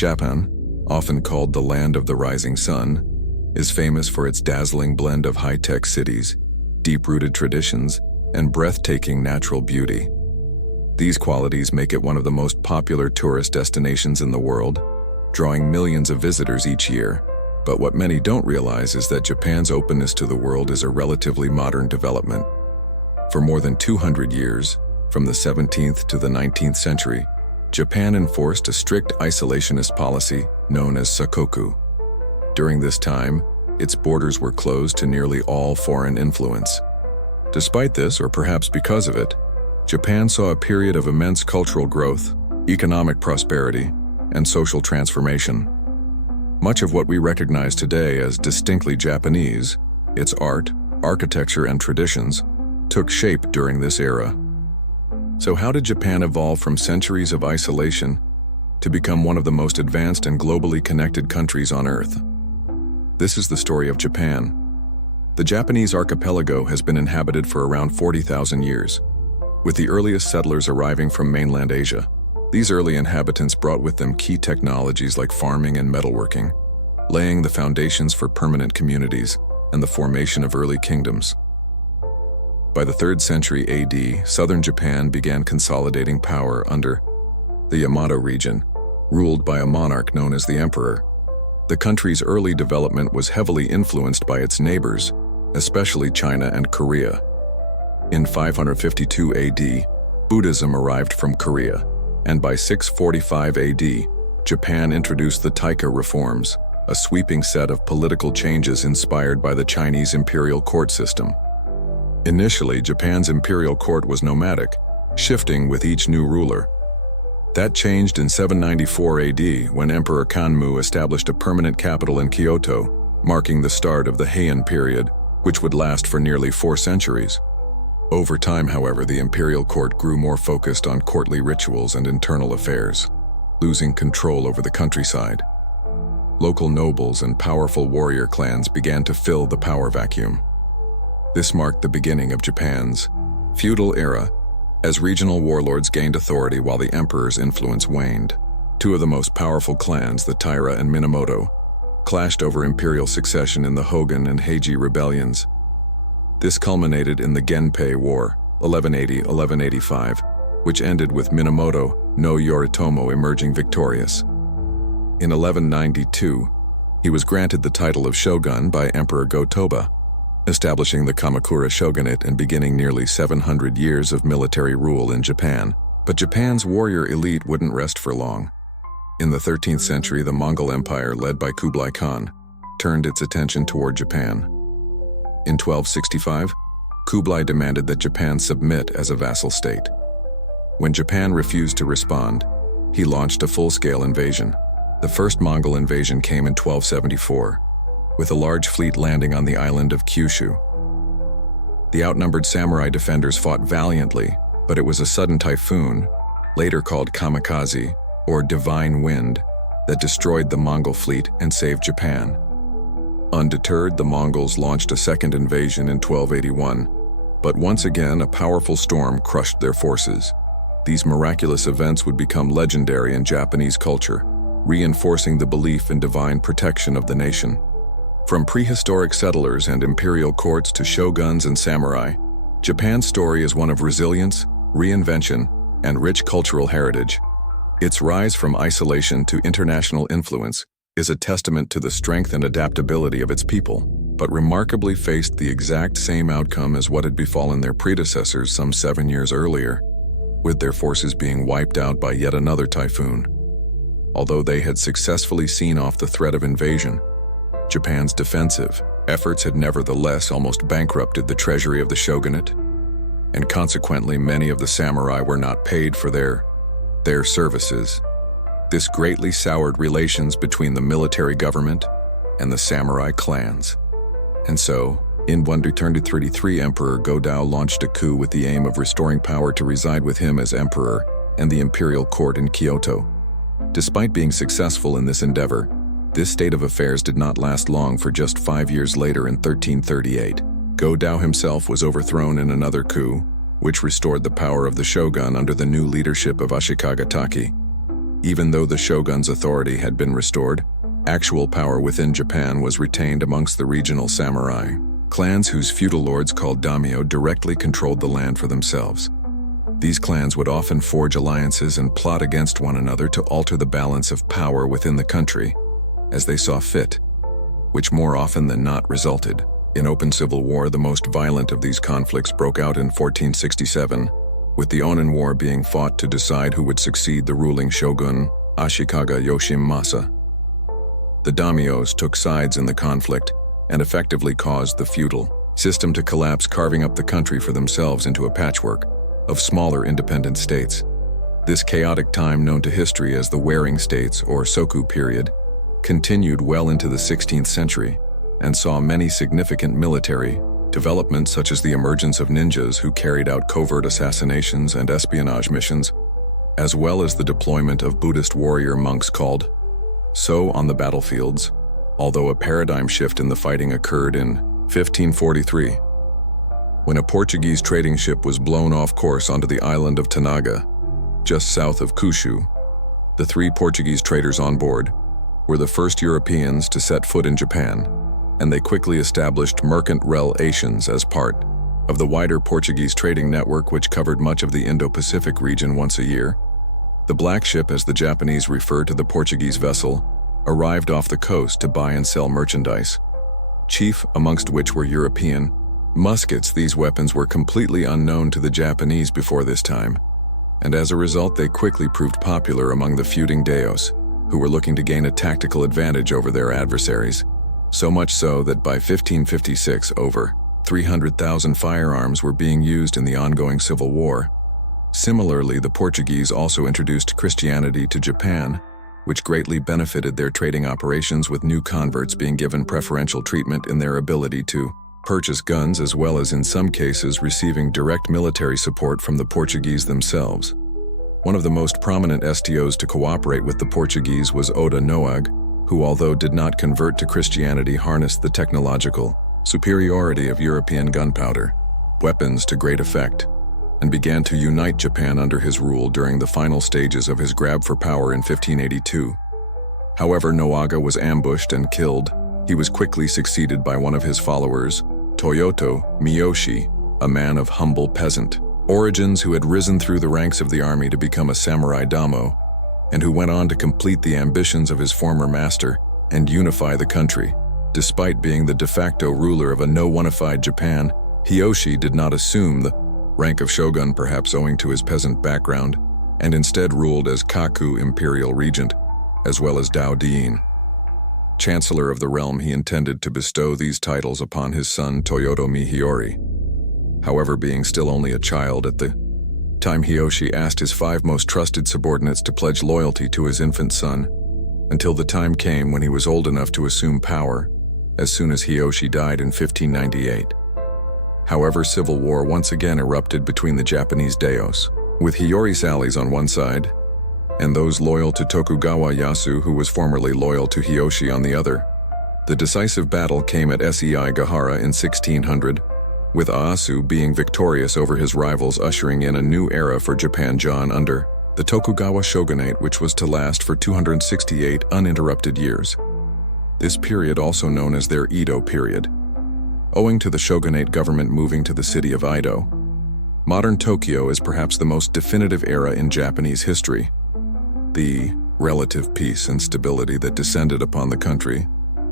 Japan, often called the land of the rising sun, is famous for its dazzling blend of high-tech cities, deep-rooted traditions, and breathtaking natural beauty. These qualities make it one of the most popular tourist destinations in the world, drawing millions of visitors each year. But what many don't realize is that Japan's openness to the world is a relatively modern development. For more than 200 years, from the 17th to the 19th century, Japan enforced a strict isolationist policy known as sakoku. During this time, its borders were closed to nearly all foreign influence. Despite this, or perhaps because of it, Japan saw a period of immense cultural growth, economic prosperity, and social transformation. Much of what we recognize today as distinctly Japanese, its art, architecture, and traditions, took shape during this era. So how did Japan evolve from centuries of isolation to become one of the most advanced and globally connected countries on Earth? This is the story of Japan. The Japanese archipelago has been inhabited for around 40,000 years, with the earliest settlers arriving from mainland Asia. These early inhabitants brought with them key technologies like farming and metalworking, laying the foundations for permanent communities and the formation of early kingdoms. By the 3rd century AD, southern Japan began consolidating power under the Yamato region, ruled by a monarch known as the emperor. The country's early development was heavily influenced by its neighbors, especially China and Korea. In 552 AD, Buddhism arrived from Korea, and by 645 AD, Japan introduced the Taika reforms, a sweeping set of political changes inspired by the Chinese imperial court system. Initially, Japan's imperial court was nomadic, shifting with each new ruler. That changed in 794 AD when Emperor Kanmu established a permanent capital in Kyoto, marking the start of the Heian period, which would last for nearly 4 centuries. Over time, however, the imperial court grew more focused on courtly rituals and internal affairs, losing control over the countryside. Local nobles and powerful warrior clans began to fill the power vacuum. This marked the beginning of Japan's feudal era, as regional warlords gained authority while the emperor's influence waned. Two of the most powerful clans, the Taira and Minamoto, clashed over imperial succession in the Hogan and Heiji rebellions. This culminated in the Genpei War, 1180-1185, which ended with Minamoto no Yoritomo emerging victorious. In 1192, he was granted the title of shogun by Emperor Go-Toba, establishing the Kamakura shogunate and beginning nearly 700 years of military rule in Japan. But Japan's warrior elite wouldn't rest for long. In the 13th century, the Mongol Empire, led by Kublai Khan, turned its attention toward Japan. In 1265, Kublai demanded that Japan submit as a vassal state. When Japan refused to respond, he launched a full-scale invasion. The first Mongol invasion came in 1274, with a large fleet landing on the island of Kyushu. The outnumbered samurai defenders fought valiantly, but it was a sudden typhoon, later called kamikaze, or divine wind, that destroyed the Mongol fleet and saved Japan. Undeterred, the Mongols launched a second invasion in 1281, but once again a powerful storm crushed their forces. These miraculous events would become legendary in Japanese culture, reinforcing the belief in divine protection of the nation. From prehistoric settlers and imperial courts to shoguns and samurai, Japan's story is one of resilience, reinvention, and rich cultural heritage. Its rise from isolation to international influence is a testament to the strength and adaptability of its people, but remarkably faced the exact same outcome as what had befallen their predecessors some 7 years earlier, with their forces being wiped out by yet another typhoon. Although they had successfully seen off the threat of invasion, Japan's defensive efforts had nevertheless almost bankrupted the treasury of the shogunate, and consequently many of the samurai were not paid for their services. This greatly soured relations between the military government and the samurai clans. And so, in 1233, Emperor Go-Dao launched a coup with the aim of restoring power to reside with him as emperor and the imperial court in Kyoto. Despite being successful in this endeavor, this state of affairs did not last long, for just 5 years later in 1338, Go-Dao himself was overthrown in another coup, which restored the power of the shogun under the new leadership of Ashikaga Taki. Even though the shogun's authority had been restored, actual power within Japan was retained amongst the regional samurai, clans whose feudal lords called daimyo directly controlled the land for themselves. These clans would often forge alliances and plot against one another to alter the balance of power within the country, as they saw fit, which more often than not resulted in open civil war. The most violent of these conflicts broke out in 1467, with the Onin War being fought to decide who would succeed the ruling shogun, Ashikaga Yoshimasa. The daimyos took sides in the conflict and effectively caused the feudal system to collapse, carving up the country for themselves into a patchwork of smaller independent states. This chaotic time, known to history as the Warring States or Soku period, continued well into the 16th century and saw many significant military developments, such as the emergence of ninjas who carried out covert assassinations and espionage missions, as well as the deployment of Buddhist warrior monks called So on the battlefields, although a paradigm shift in the fighting occurred in 1543, when a Portuguese trading ship was blown off course onto the island of Tanaga, just south of Kyushu. The 3 Portuguese traders on board were the first Europeans to set foot in Japan, and they quickly established mercant relations as part of the wider Portuguese trading network, which covered much of the Indo-Pacific region once a year. The Black Ship, as the Japanese refer to the Portuguese vessel, arrived off the coast to buy and sell merchandise, chief amongst which were European muskets. These weapons were completely unknown to the Japanese before this time, and as a result they quickly proved popular among the feuding daimyos, who were looking to gain a tactical advantage over their adversaries. So much so that by 1556 over 300,000 firearms were being used in the ongoing civil war. Similarly, the Portuguese also introduced Christianity to Japan, which greatly benefited their trading operations, with new converts being given preferential treatment in their ability to purchase guns, as well as in some cases receiving direct military support from the Portuguese themselves. One of the most prominent STOs to cooperate with the Portuguese was Oda Noaug, who, although did not convert to Christianity, harnessed the technological superiority of European gunpowder weapons to great effect, and began to unite Japan under his rule during the final stages of his grab for power in 1582. However, Noaga was ambushed and killed. He was quickly succeeded by one of his followers, Toyoto Miyoshi, a man of humble peasant origins who had risen through the ranks of the army to become a samurai damo, and who went on to complete the ambitions of his former master and unify the country. Despite being the de facto ruler of a no-unified Japan, Hiyoshi did not assume the rank of shogun, perhaps owing to his peasant background, and instead ruled as Kaku imperial regent, as well as Dao Diin, chancellor of the realm. He intended to bestow these titles upon his son Toyotomi Hiyori. However, being still only a child at the time, Hiyoshi asked his 5 most trusted subordinates to pledge loyalty to his infant son until the time came when he was old enough to assume power, as soon as Hiyoshi died in 1598. However, civil war once again erupted between the Japanese daimyos, with Hiyori's allies on one side, and those loyal to Tokugawa Ieyasu, who was formerly loyal to Hiyoshi, on the other. The decisive battle came at Seigahara in 1600, with Ieyasu being victorious over his rivals, ushering in a new era for Japan John under the Tokugawa shogunate, which was to last for 268 uninterrupted years. This period, also known as their Edo period, owing to the shogunate government moving to the city of Edo. Modern Tokyo is perhaps the most definitive era in Japanese history. The relative peace and stability that descended upon the country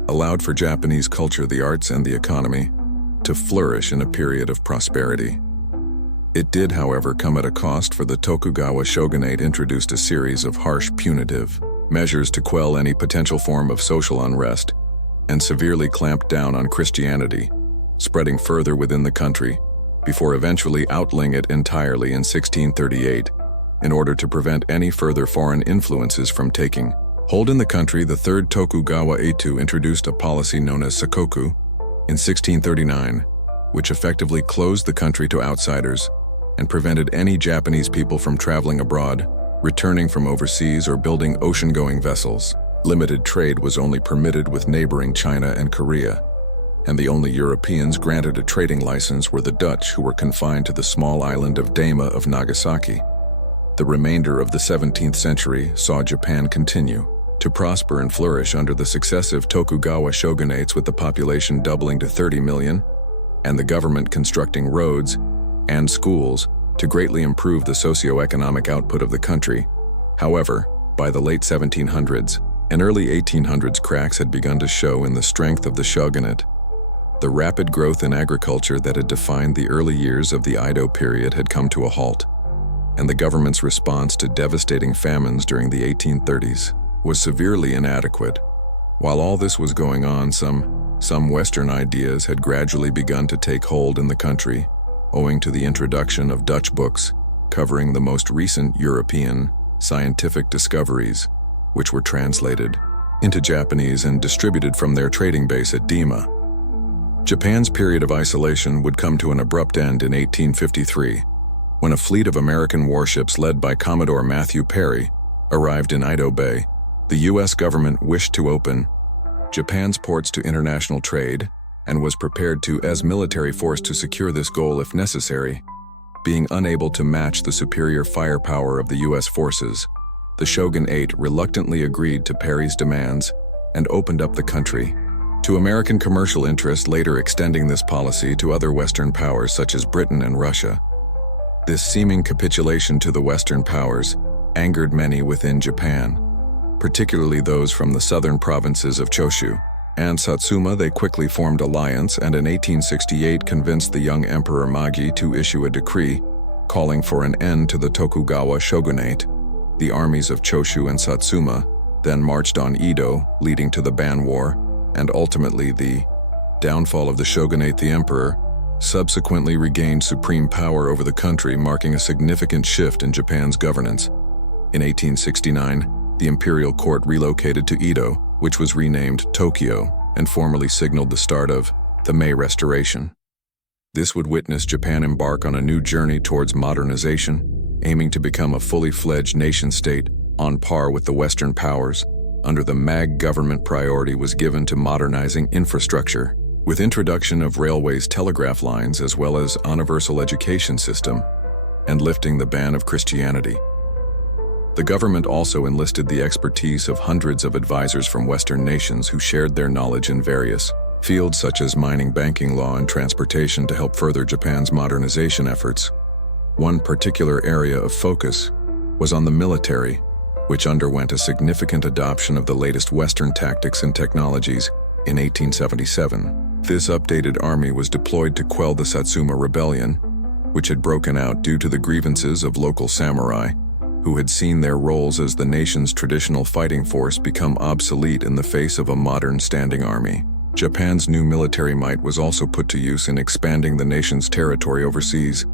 allowed for Japanese culture, the arts, and the economy to flourish in a period of prosperity. It did, however, come at a cost, for the Tokugawa shogunate introduced a series of harsh punitive measures to quell any potential form of social unrest, and severely clamped down on Christianity, spreading further within the country, before eventually outlawing it entirely in 1638, in order to prevent any further foreign influences from taking hold in the country. The third Tokugawa Ieyasu introduced a policy known as sakoku in 1639, which effectively closed the country to outsiders and prevented any Japanese people from traveling abroad, returning from overseas, or building ocean-going vessels. Limited trade was only permitted with neighboring China and Korea, and the only Europeans granted a trading license were the Dutch, who were confined to the small island of Dama of Nagasaki. The remainder of the 17th century saw Japan continue to prosper and flourish under the successive Tokugawa shogunates, with the population doubling to 30 million, and the government constructing roads and schools to greatly improve the socio-economic output of the country. However, by the late 1700s and early 1800s, cracks had begun to show in the strength of the shogunate. The rapid growth in agriculture that had defined the early years of the Edo period had come to a halt, and the government's response to devastating famines during the 1830s was severely inadequate. While all this was going on, some Western ideas had gradually begun to take hold in the country, owing to the introduction of Dutch books covering the most recent European scientific discoveries, which were translated into Japanese and distributed from their trading base at Dima. Japan's period of isolation would come to an abrupt end in 1853, when a fleet of American warships led by Commodore Matthew Perry arrived in Edo Bay. The U.S. government wished to open Japan's ports to international trade and was prepared to as military force to secure this goal if necessary. Being unable to match the superior firepower of the U.S. forces, the shogunate reluctantly agreed to Perry's demands and opened up the country to American commercial interests, later extending this policy to other Western powers such as Britain and Russia. This seeming capitulation to the Western powers angered many within Japan, particularly those from the southern provinces of Choshu and Satsuma. They quickly formed alliance and in 1868 convinced the young Emperor Magi to issue a decree calling for an end to the Tokugawa shogunate. The armies of Choshu and Satsuma then marched on Edo, leading to the Ban War and ultimately the downfall of the shogunate. The emperor subsequently regained supreme power over the country, marking a significant shift in Japan's governance. In 1869, the imperial court relocated to Edo, which was renamed Tokyo, and formally signaled the start of the Mei Restoration. This would witness Japan embark on a new journey towards modernization, aiming to become a fully fledged nation-state on par with the Western powers. Under the MAG government, priority was given to modernizing infrastructure, with introduction of railways, telegraph lines, as well as a universal education system, and lifting the ban of Christianity. The government also enlisted the expertise of hundreds of advisors from Western nations who shared their knowledge in various fields such as mining, banking, law, and transportation to help further Japan's modernization efforts. One particular area of focus was on the military, which underwent a significant adoption of the latest Western tactics and technologies in 1877. This updated army was deployed to quell the Satsuma Rebellion, which had broken out due to the grievances of local samurai, who had seen their roles as the nation's traditional fighting force become obsolete in the face of a modern standing army. Japan's new military might was also put to use in expanding the nation's territory overseas,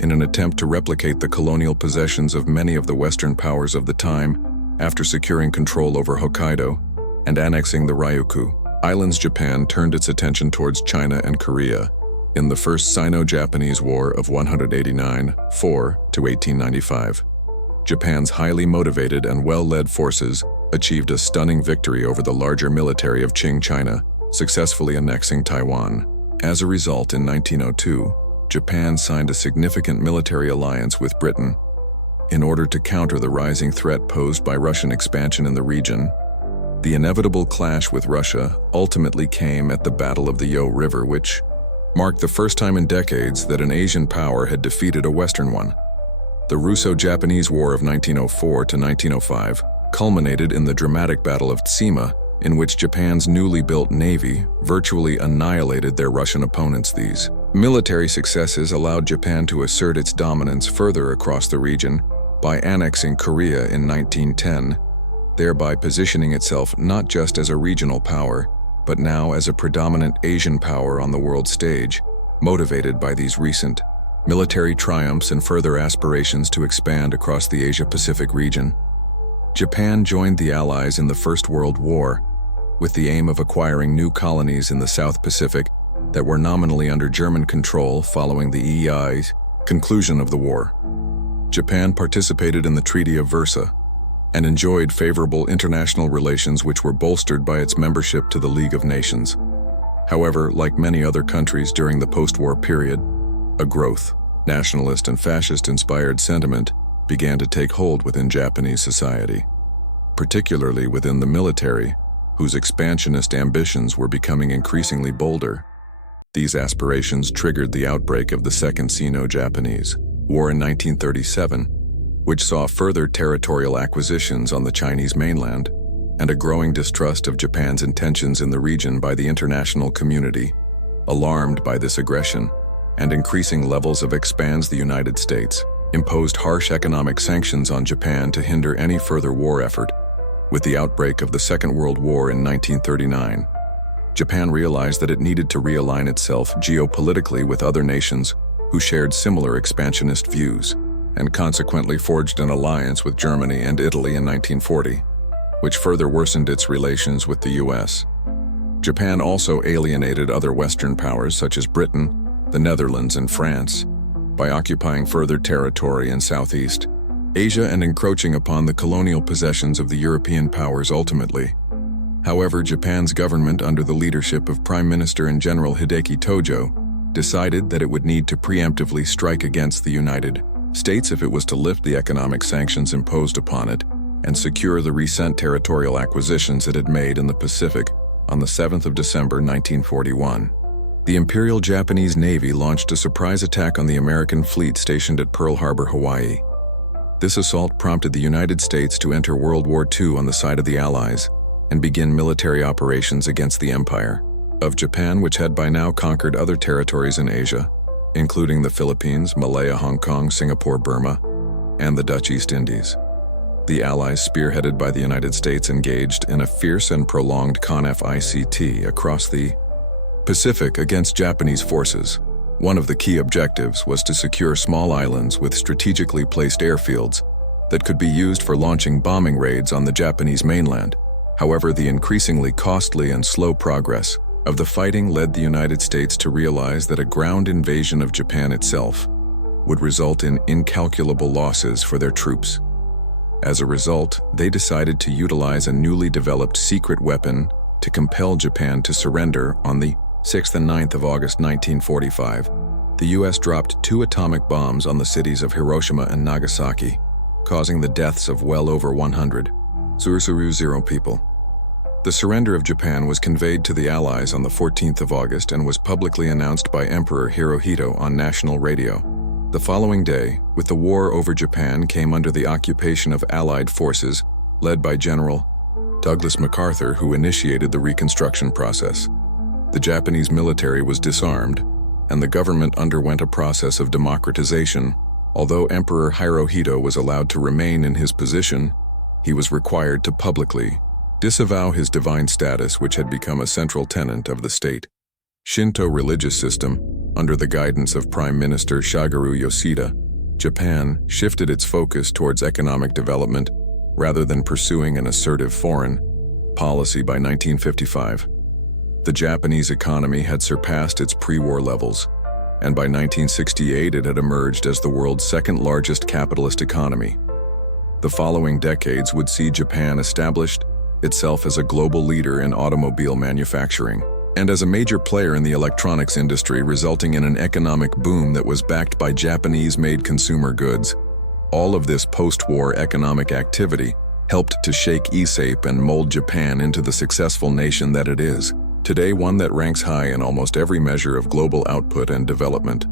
in an attempt to replicate the colonial possessions of many of the Western powers of the time. After securing control over Hokkaido and annexing the Ryukyu Islands, Japan turned its attention towards China and Korea. In the First Sino-Japanese War of 189-4 to 1895, Japan's highly motivated and well-led forces achieved a stunning victory over the larger military of Qing China, successfully annexing Taiwan. As a result, in 1902, Japan signed a significant military alliance with Britain in order to counter the rising threat posed by Russian expansion in the region. The inevitable clash with Russia ultimately came at the Battle of the Yo River, which marked the first time in decades that an Asian power had defeated a Western one. The Russo-Japanese War of 1904 to 1905 culminated in the dramatic Battle of Tsushima, in which Japan's newly built navy virtually annihilated their Russian opponents. These military successes allowed Japan to assert its dominance further across the region by annexing Korea in 1910, thereby positioning itself not just as a regional power, but now as a predominant Asian power on the world stage, motivated by these recent military triumphs and further aspirations to expand across the Asia-Pacific region. Japan joined the Allies in the First World War, with the aim of acquiring new colonies in the South Pacific that were nominally under German control following the EI's conclusion of the war. Japan participated in the Treaty of Versailles and enjoyed favorable international relations which were bolstered by its membership to the League of Nations. However, like many other countries during the post-war period, a growth, nationalist and fascist-inspired sentiment began to take hold within Japanese society, particularly within the military, whose expansionist ambitions were becoming increasingly bolder. These aspirations triggered the outbreak of the Second Sino-Japanese War in 1937, which saw further territorial acquisitions on the Chinese mainland and a growing distrust of Japan's intentions in the region by the international community. Alarmed by this aggression and increasing levels of expansion, the United States imposed harsh economic sanctions on Japan to hinder any further war effort. With the outbreak of the Second World War in 1939, Japan realized that it needed to realign itself geopolitically with other nations who shared similar expansionist views, and consequently forged an alliance with Germany and Italy in 1940, which further worsened its relations with the US. Japan also alienated other Western powers such as Britain, the Netherlands, and France by occupying further territory in Southeast Asia and encroaching upon the colonial possessions of the European powers ultimately. However, Japan's government under the leadership of Prime Minister and General Hideki Tojo decided that it would need to preemptively strike against the United States if it was to lift the economic sanctions imposed upon it and secure the recent territorial acquisitions it had made in the Pacific. On the 7th of December 1941, the Imperial Japanese Navy launched a surprise attack on the American fleet stationed at Pearl Harbor, Hawaii. This assault prompted the United States to enter World War II on the side of the Allies and begin military operations against the Empire of Japan, which had by now conquered other territories in Asia, including the Philippines, Malaya, Hong Kong, Singapore, Burma, and the Dutch East Indies. The Allies, spearheaded by the United States, engaged in a fierce and prolonged CONFICT across the Pacific against Japanese forces. One of the key objectives was to secure small islands with strategically placed airfields that could be used for launching bombing raids on the Japanese mainland. However, the increasingly costly and slow progress of the fighting led the United States to realize that a ground invasion of Japan itself would result in incalculable losses for their troops. As a result, they decided to utilize a newly developed secret weapon to compel Japan to surrender. On the 6th and 9th of August 1945, the US dropped 2 atomic bombs on the cities of Hiroshima and Nagasaki, causing the deaths of well over 100 people. The surrender of Japan was conveyed to the Allies on the 14th of August and was publicly announced by Emperor Hirohito on national radio. The following day, with the war over Japan, came under the occupation of Allied forces led by General Douglas MacArthur, who initiated the reconstruction process. The Japanese military was disarmed, and the government underwent a process of democratization. Although Emperor Hirohito was allowed to remain in his position, he was required to publicly disavow his divine status, which had become a central tenet of the state Shinto religious system. Under the guidance of Prime Minister Shigeru Yoshida, Japan shifted its focus towards economic development rather than pursuing an assertive foreign policy. By 1955, the Japanese economy had surpassed its pre-war levels, and by 1968 it had emerged as the world's second-largest capitalist economy. The following decades would see Japan established itself as a global leader in automobile manufacturing and as a major player in the electronics industry, resulting in an economic boom that was backed by Japanese-made consumer goods. All of this post-war economic activity helped to shake shape and mold Japan into the successful nation that it is today, one that ranks high in almost every measure of global output and development,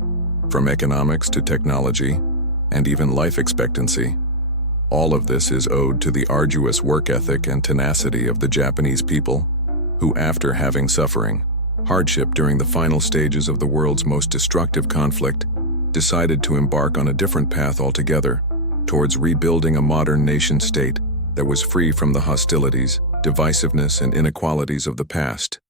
from economics to technology and even life expectancy. All of this is owed to the arduous work ethic and tenacity of the Japanese people, who, after having suffering hardship during the final stages of the world's most destructive conflict, decided to embark on a different path altogether towards rebuilding a modern nation-state that was free from the hostilities, divisiveness, and inequalities of the past.